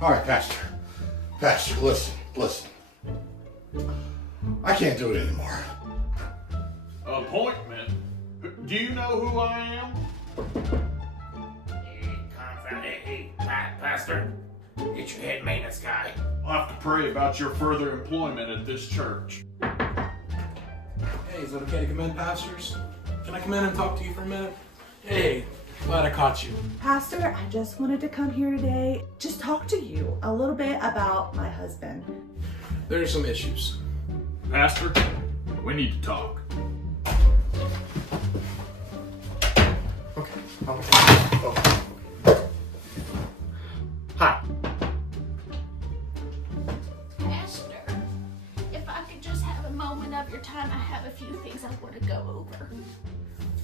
All right, Pastor. Pastor, listen. I can't do it anymore. Appointment? Do you know who I am? Hey, Pastor, get your head maintenance guy. I'll have to pray about your further employment at this church. Hey, is it okay to come in, pastors? Can I come in and talk to you for a minute? Hey, glad I caught you. Pastor, I just wanted to come here today, just talk to you a little bit about my husband. There's some issues. Pastor, we need to talk. Okay. Hi. Pastor, if I could just have a moment of your time, I have a few things I want to go over.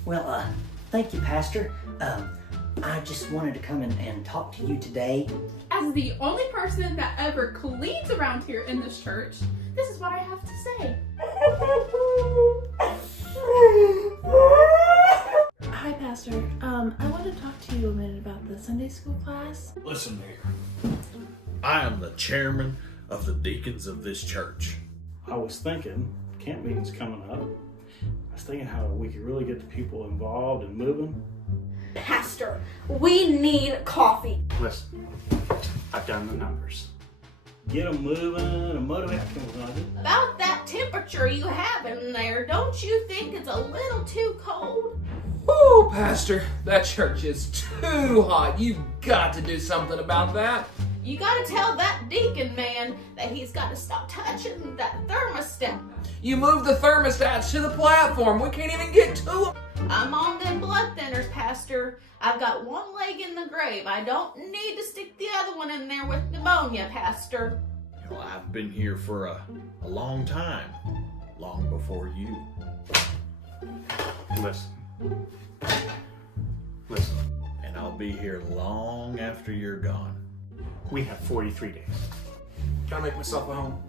Well, thank you, Pastor. I just wanted to come in and talk to you today. As the only person that ever cleans around here in this church, this is what I have to say. Hi, Pastor. I want to talk to you a minute about the Sunday school class. Listen here. I am the chairman of the deacons of this church. I was thinking, camp meeting's coming up. I was thinking how we could really get the people involved and moving. Pastor, we need coffee. Listen, I've done the numbers. Get them moving and motivate. About that temperature you have in there, don't you think it's a little too cold? Ooh, Pastor, that church is too hot. You've got to do something about that. You gotta tell that deacon man that he's gotta stop touching that thermostat. You moved the thermostats to the platform. We can't even get to them. I'm on them blood thinners, Pastor. I've got one leg in the grave. I don't need to stick the other one in there with pneumonia, Pastor. You know, I've been here for a long time. Long before you. Listen. And I'll be here long after you're gone. We have 43 days. Can I make myself at home?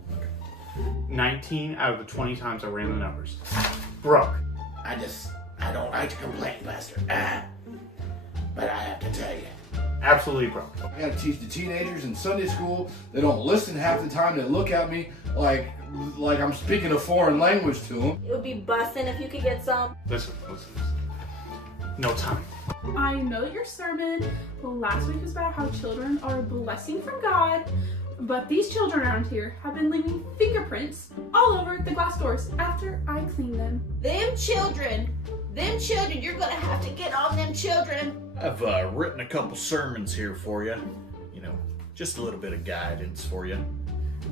19 out of the 20 times I ran the numbers. Broke. I don't like to complain, Pastor. But I have to tell you. Absolutely broke. I gotta teach the teenagers in Sunday school. They don't listen half the time. They look at me like I'm speaking a foreign language to them. It would be bussin' if you could get some. Listen. No time. I know that your sermon last week was about how children are a blessing from God, but these children around here have been leaving fingerprints all over the glass doors after I clean them. Them children, you're gonna have to get on them children. I've written a couple sermons here for you. You know, just a little bit of guidance for you.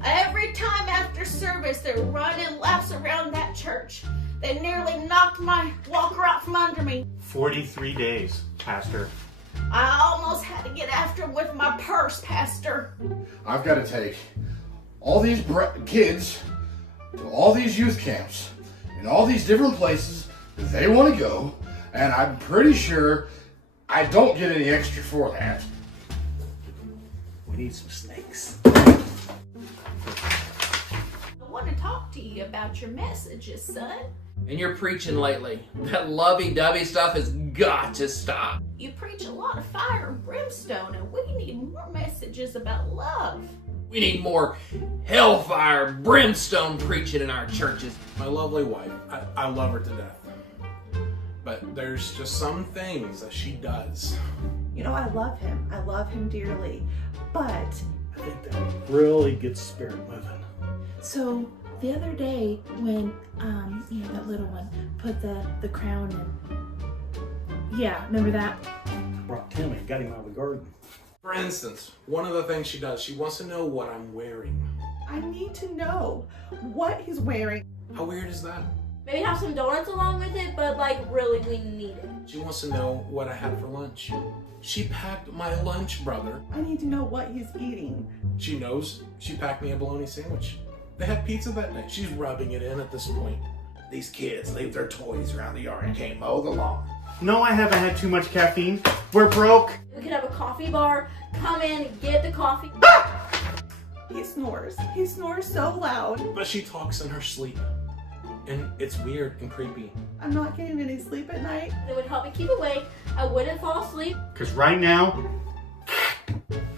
Every time after service, they're running laps around that church. They nearly knocked my walker out from under me. 43 days, Pastor. I almost had to get after them with my purse, Pastor. I've got to take all these kids to all these youth camps in all these different places that they want to go, and I'm pretty sure I don't get any extra for that. We need some snakes. I want to talk to you about your messages, son. And you're preaching lately. That lovey-dovey stuff has got to stop. You preach a lot of fire and brimstone, and we need more messages about love. We need more hellfire, brimstone preaching in our churches. My lovely wife, I love her to death. But there's just some things that she does. You know, I love him dearly, but I think that really gets spirit moving. So the other day when that little one put the crown in. Yeah, remember that? I brought Timmy, got him out of the garden. For instance, one of the things she does, she wants to know what I'm wearing. I need to know what he's wearing. How weird is that? Maybe have some donuts along with it, but really we need it. She wants to know what I had for lunch. She packed my lunch, brother. I need to know what he's eating. She knows. She packed me a bologna sandwich. They had pizza that night. She's rubbing it in at this point. These kids leave their toys around the yard and can't mow the lawn. No, I haven't had too much caffeine. We're broke. We could have a coffee bar. Come in, get the coffee. He snores. He snores so loud. But she talks in her sleep. And it's weird and creepy. I'm not getting any sleep at night. It would help me keep awake. I wouldn't fall asleep. Because right now,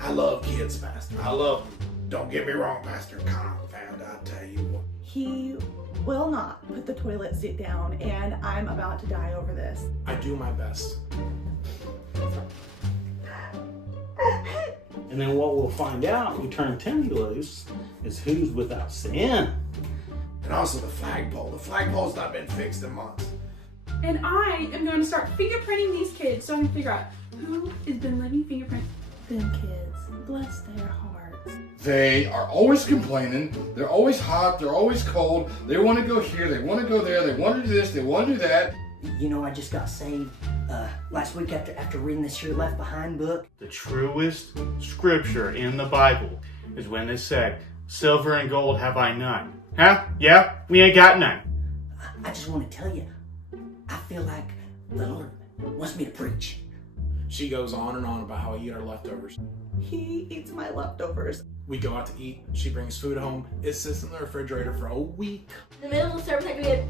I love kids, Pastor. I love them. Don't get me wrong, Pastor. Confound, I tell you what. He will not put the toilet seat down, and I'm about to die over this. I do my best. And then what we'll find out when we turn Timmy loose is who's without sin. And also the flagpole. The flagpole's not been fixed in months. And I am going to start fingerprinting these kids so I can figure out who has been living fingerprint. Them kids, bless their hearts. They are always complaining. They're always hot. They're always cold. They want to go here. They want to go there. They want to do this. They want to do that. You know, I just got saved last week after reading this here Left Behind book. The truest scripture in the Bible is when it said, "Silver and gold have I none." Huh? Yeah, we ain't got none. I just want to tell you, I feel like the Lord wants me to preach. She goes on and on about how I eat our leftovers. He eats my leftovers. We go out to eat. She brings food home. It sits in the refrigerator for a week. In the middle of the service, I could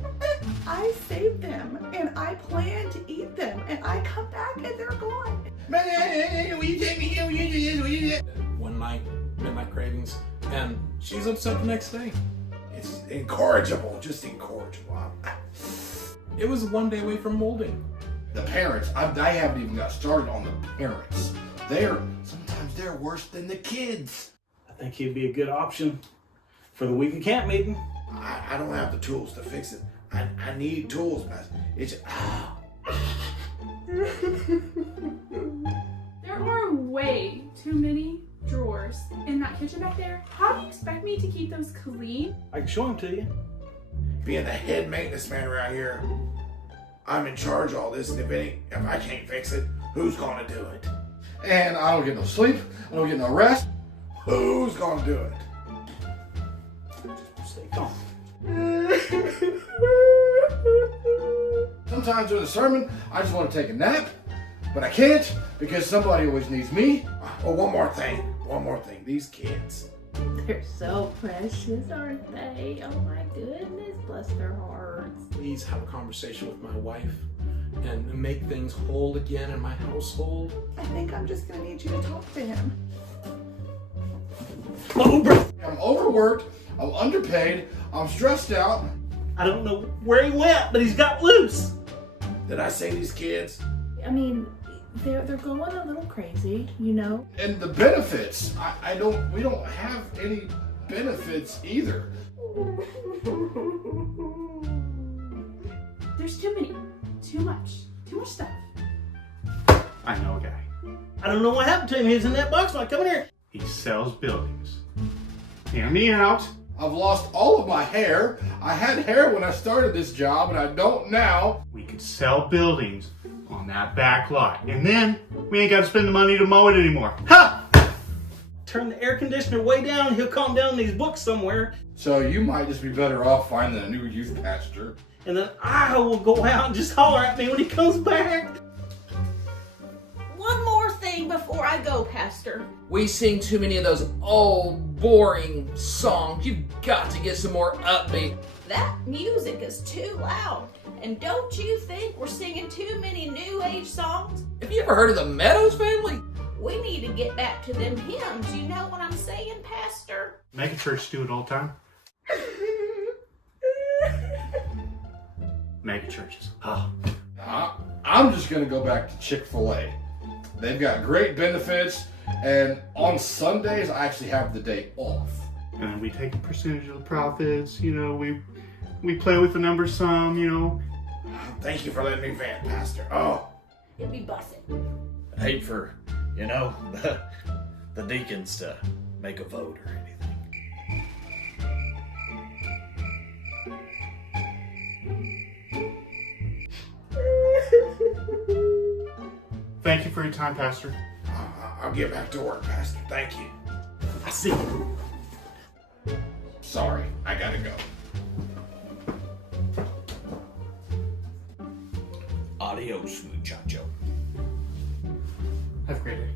I saved them, and I plan to eat them, and I come back and they're gone. Will you take me here? Will you do this? Will you do that? One night, midnight cravings, and she's upset the next day. It's incorrigible. Just incorrigible. It was one day away from molding. The parents, I haven't even got started on the parents. Sometimes they're worse than the kids. I think he'd be a good option for the weekly camp meeting. I don't have the tools to fix it. I need tools, Pastor. It's There are way too many drawers in that kitchen back there. How do you expect me to keep those clean? I can show them to you. being the head maintenance man around here. I'm in charge of all this, and if I can't fix it, who's gonna do it? And I don't get no sleep. I don't get no rest. Who's gonna do it? Stay calm. Sometimes during the sermon, I just want to take a nap, but I can't because somebody always needs me. Oh, one more thing. These kids. They're so precious, aren't they? Oh my goodness, bless their hearts. Please have a conversation with my wife and make things whole again in my household. I think I'm just gonna need you to talk to him. I'm overworked, I'm underpaid, I'm stressed out. I don't know where he went, but he's got loose. Did I say these kids? I mean, they're going a little crazy, you know? And the benefits, we don't have any benefits either. There's too many. Too much stuff. I know a guy. I don't know what happened to him. He was in that box. Like, come in here. He sells buildings. Hear me out. I've lost all of my hair. I had hair when I started this job and I don't now. We could sell buildings on that back lot. And then we ain't got to spend the money to mow it anymore. Ha! Turn the air conditioner way down. He'll calm down these books somewhere. So you might just be better off finding a new youth pastor. And then I will go out and just holler at me when he comes back. One more thing before I go, Pastor. We sing too many of those old, boring songs. You've got to get some more upbeat. That music is too loud. And don't you think we're singing too many new age songs? Have you ever heard of the Meadows family? We need to get back to them hymns. You know what I'm saying, Pastor? Mega church do it all the time. Mega churches. Oh. I'm just going to go back to Chick-fil-A. They've got great benefits, and on Sundays, I actually have the day off. And then we take a percentage of the profits, you know, we play with the numbers some, you know. Thank you for letting me vent, Pastor. Oh. It'd be busted. I hate for, you know, the deacons to make a vote or anything. Thank you for your time, Pastor. I'll get back to work, Pastor. Thank you. I see you. Sorry, I gotta go. Adios, muchacho. Have a great day.